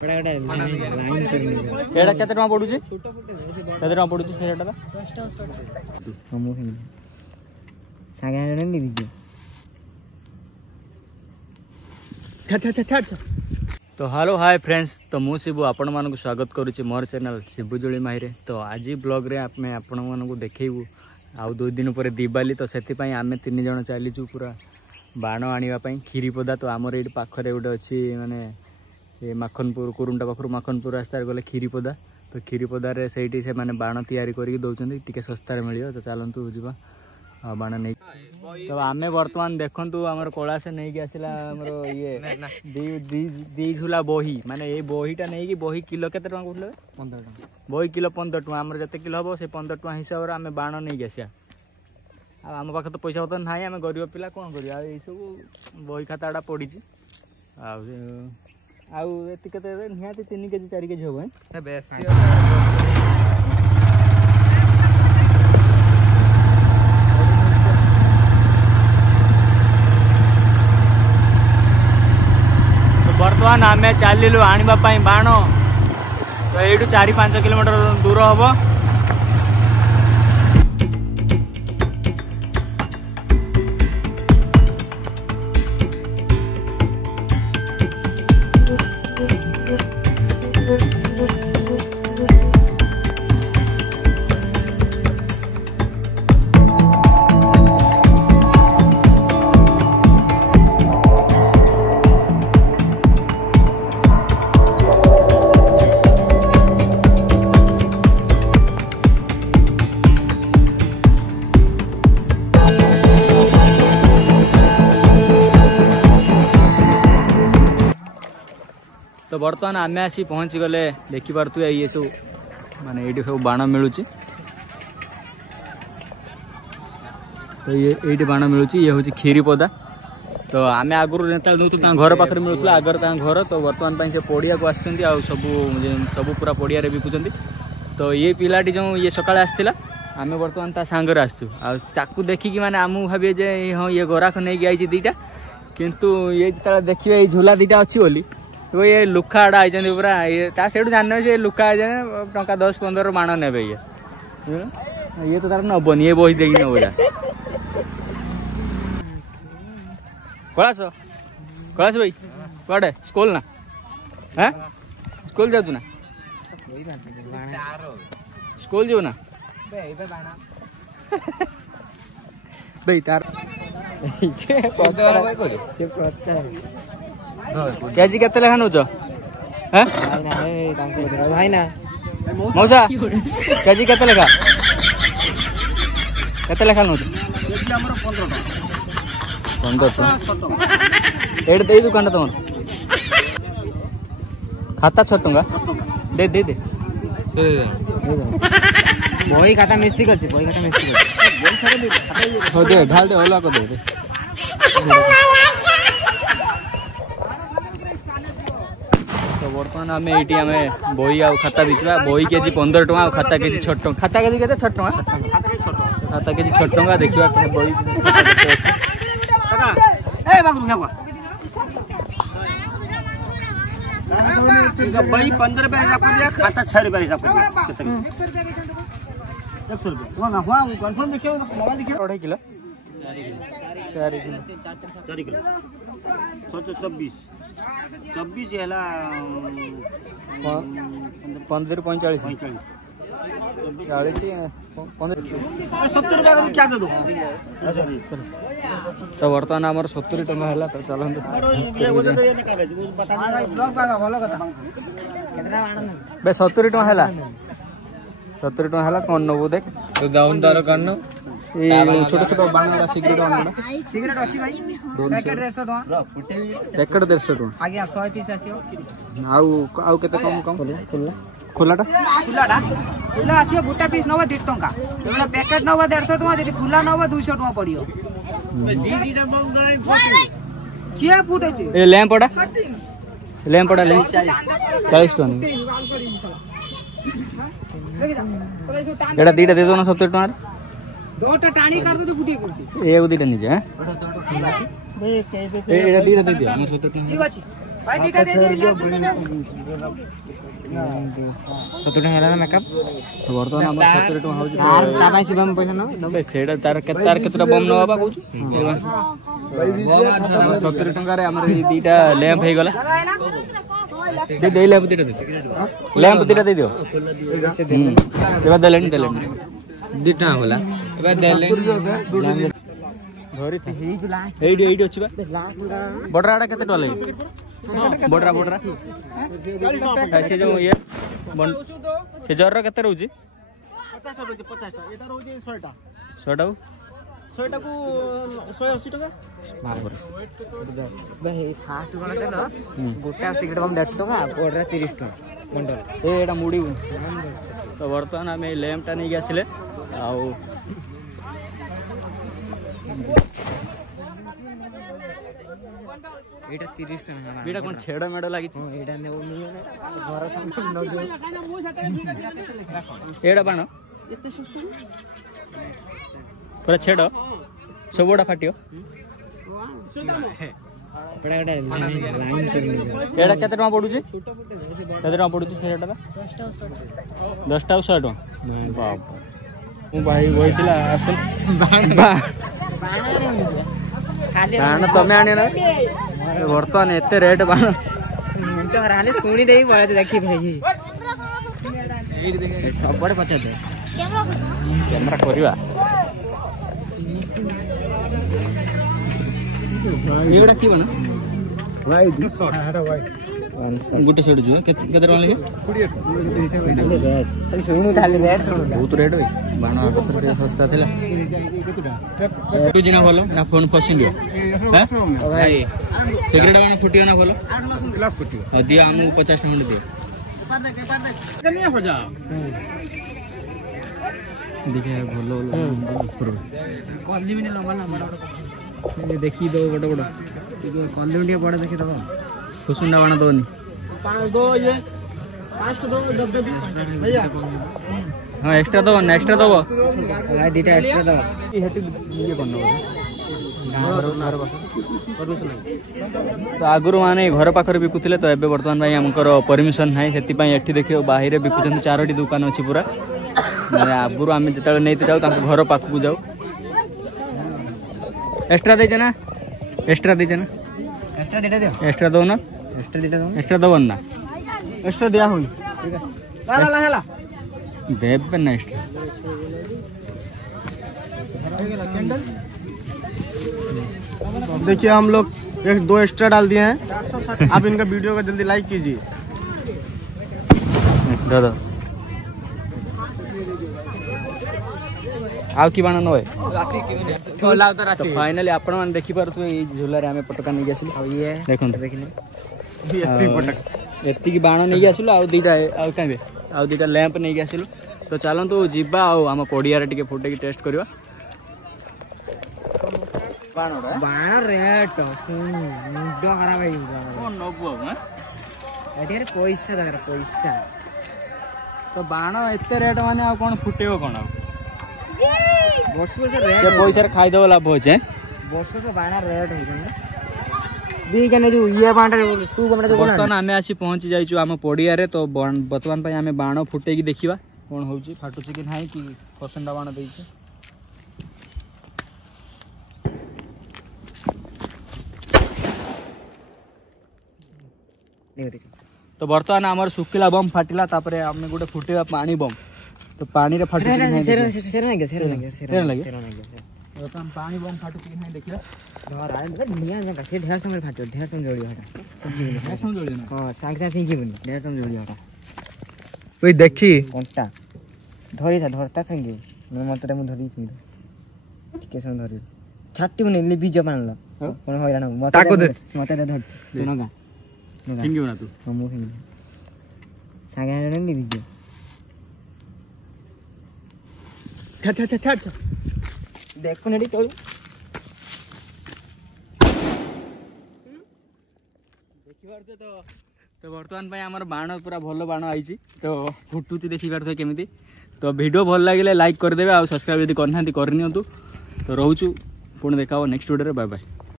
एटा केते टका पडुची केते टका पडुची सेटा 10 हम सागा ने दीजिए तो हेलो हाय फ्रेंड्स तो मु शिबू आपण मानक स्वागत करुच्ची मोर चैनल शिबुजुली माहिरे। तो आज ब्लॉग रे आमे आपण मानक देखैबू आउ 2 दिन पर दिवाली तो सेति पई आमे 3 जण चलीचू पूरा बाण आनिबा पई खीरीपदा। तो आमर एठी पाखरे उडे अछि माने ये माखनपुर कुरुंटा पाखरु माखनपुर रास्ता गले खीरीपदा। तो खीरीपदा रे सेठी से माने बाण तैयारी करिक दउचंदी टिके सस्ता रे मिलियो। तो चलंतु जिबा बाण नै। तो आमे वर्तमान देखंतु हमर कोला से नै के आसिला हमर ये दी झुला बोही माने ए बोहीटा नै कि बोही किलो केते टका कहले 15 टका बोही किलो 15 टका हमर जते किलो हबो से 15 टका हिसाब रे आमे बाण नै गेसिया। आ हम पाख तो पैसा होत नाही आमे गरीब पिला कोन करिया ए सब बोही खाताडा पडिची आउ एति केते निहाती 3 केजी 4 केजी होबो है बेसी। वर्तमान आम चलू आने बाण तो ये 4-5 किलोमीटर दूर हम। तो बर्तमान आमे आसी पहुँची गले देखी पारतु ये सब माने ये सब बाण मिलूँ। तो ये बाण मिलूँ ये हूँ खीरीपदा। तो आमे आगुरी नेता नौ घर पाखे मिलूला आगर घर। तो बर्तमान से पड़िया को आसुँच सब पूरा पड़िया बिकुंट। तो ये पिलाटी जो ये सकाଳେ आसला आमे बर्तमान ता सांगर आसु आकू देखिकी माने आमु भाबे जे हाँ ये गराख नहीं आई दीटा किंतु ये देखिए ये झूला दीटा अच्छी बोली तो ये लुखा आड़ा आई पूरा ये सेठू जान से लुखा टंका 10-15 बाण ने ये तो तार नबनी ये बही देखी नब कलास कलास भाई कड़े स्कूल ना हाँ स्कूल जाऊ ना स्कूल जाऊ ना भाई तार केजी केते लेखा नौच भाई ना मौसा केजी केते लेखा नौच 15 एड दे दुकान तुम खाता 6 टंका दे दे दे बही खाता मिस्टेक अछि बही खाता मिस्टेक अछि हो दे ढाल दे ओला को दे बर्तमान आम ये बही आ खाता बिकवा बही केजी 15 टका खाता केजी 6 टका खाता केजी केते 6 टका खाता केजी 6 टका देखिवा बही ए बाबू हेवा बही 15 रुपया हिसाब कर दिया खाता 6 रुपया हिसाब कर दिया कितना 100 रुपया वहां हुआ कंफर्म देखियो मोबाइल देखियो 2.5 किलो 4 किलो 24 है 15 45 70 रुपया क्या दे दो। तो बर्तमान आमर 70 टंका है तो चलते 70 टंका है 70 टंका है कौन नबो देख तो दाउन तार कान छोट छोट बाण सिगरेट अच्छी भाई पैकेट 150 टका पैकेट 150 टका आगे 100 पीस आसियो आउ केते कम खुलाटा आसियो गोटा पीस नबो 2 टका एबला पैकेट नबो 150 टका जदी खुला नबो 200 टका पड़ियो किया फुटे ए लैंप पड़ा 40 टका एटा दीटा दे दो ना 70 टका दोटा टाणी कर दो गुटी गुटी ए उदीटा नि जे ए एटा दीटा दे दिया 70 टका ठीक अछि 70 टका है मेकअप तो बर्तमान हम 70 टका होची ता भाई शिवम पैसा न सेडा तार केतरा बम न बाबा कहू 70 टका रे हमर ई दीटा लैंप हे गला दे लैंप दीटा दे लैंप दीटा दे दियो केबा देलेनी दीटा होला केबा देलेनी धरी एडी एडी अछि बा बडराडा केते टका लागे बडरा ऐसे जो ये से जर केते रहउची 50 रहउची 50 टा एटा रहउची 100 टा 100 टा 100 टा को 180 टका भाई फास्ट कोन ते न गोटा सिगरेट बम 100 टका बडरा 30 टका बंडल ए एटा मुडी तो वर्तमान हमें लैंप टा नहीं आसिले आउ एटा 30 टका एटा कोन छेड़ा मेडा लागि एटा ने वो घर सामने न दे एड़ा बाण एते सस्तो पूरा छेड़ सबोडा फाटियो बड़ा बड़ा लाइन करनी एड़ा केते टका पडुची केते टका पडुची सेटा 10 टा 100 टका बाप मु भाई होइतिला आसन बाण तमे आने ना वर्तमान एते रेट बाण तो हराले सुनी देई बोले देखी भाई सब बड़े पचा दे कैमरा करवा एगुड़ा की बना वाइड शॉट हाडा वाइड गुटे सेड जो केते टका लागे 20 सुनु थाले रेट सुनु बहुत रेट होई बाण पत्र सस्ता थिला तू जिना बोलो ना फोन फसिन दियो हैं भाई सिगरेट बाण फुटियो ना बोलो ग्लास फुटियो दिया हमु 50 टका दियो कनिया हो जा देखे भलो ऊपर कॉलनी में लंबा लंबा ये देखी दो बड़ बड़ कॉलनी में बड़ा देखि दबा कुसुंडा बाण दोनी 5 दो ये फास्ट दो 10 भैया हां एक्स्ट्रा दो नेक्स्ट दो भाई दीटा एक्स्ट्रा दबा ये हेटी ये बननो तो आगुरु माने घर पाखर बिकुथिले तो एबे वर्तमान भाई हमकर परमिशन नाही सेति पई एठी देखियो बाहिरे बिकुचन चारोटी दुकान अछि पूरा माने आगुरु आमे जतले नेति जाऊ तांको घर पाखकु जाऊ एक्स्ट्रा दे जना एक्स्ट्रा दे जना एक्स्ट्रा दीटा दे एक्स्ट्रा दो ना एक्स्ट्रा दीटा दो एक्स्ट्रा दो ना एक्स्ट्रा दिया हुई ला ला बेब पे ना एक्स्ट्रा देखिए हम लोग 1-2 एक्स्ट्रा डाल दिए हैं आप इनका वीडियो को जल्दी लाइक कीजिए दादा आउ की बाण नय तो फाइनली आपण मन देखि पारथु ए झूला रे हमें पटका नै गेसिल ये देखन देखिले एत्ती की बाण नै गेसिल आ दीटा आ काबे आ दीटा लैंप नै गेसिल तो चलंतु जिबा आ हम कोडिया रे टिके फुटे की टेस्ट करबा बाण रेट मुंडो खराब है कोन नबो हैं एटे पैसा दर पैसा तो बाण एते रेट माने आ कोन फुटेओ कोन वर्ष वर्ष रेट के पैसा रे खाइ दो लाभ होचे वर्ष से बाण रेट है दी कने जो ये बाण रे तू बमड़ा जो बर्तन आमे आसी पहुंच जाइछु हम पडिया रे तो वर्तमान पई आमे बाण फुटे की देखिबा कोन होउची फाटुची कि नाही कि पसंदा बाण देइছে तो बर्तमान आमर सुखिला बम फाटिला तापरे हमने गोटे फुटेवा पानी बम तो पानी रे फाटु सेर नहीं लगे बर्तमान पानी बम फाटु कि नहीं देखिला घर आए निया जगह से ढेर समय फाटो ढेर समय जोड़ी हटा है समझोली ना हां सांग सांग फेंकी बनी ढेर समय जोड़ी हटा ओई देखी कोनटा धरी था धरता फेंकी मत मु धरी छी के समय धरी छाटी बने ले बीज पानला कोन होइराना मत ताको दे मत दे धर सुनगा फेंकी बना तू हम फेंकी सांग आने नहीं बीज छाट देखो नेडी चलू तो बर्तमान भाई आमर बाण पूरा भल बाण आई तो फुटुची देखी पारे केमी तो वीडियो भल लगे लाइक करदे आ सब्सक्राइब यदि करना करनी तो रोचु पुणी देखा नेक्स्ट वीडियो बाय बाय।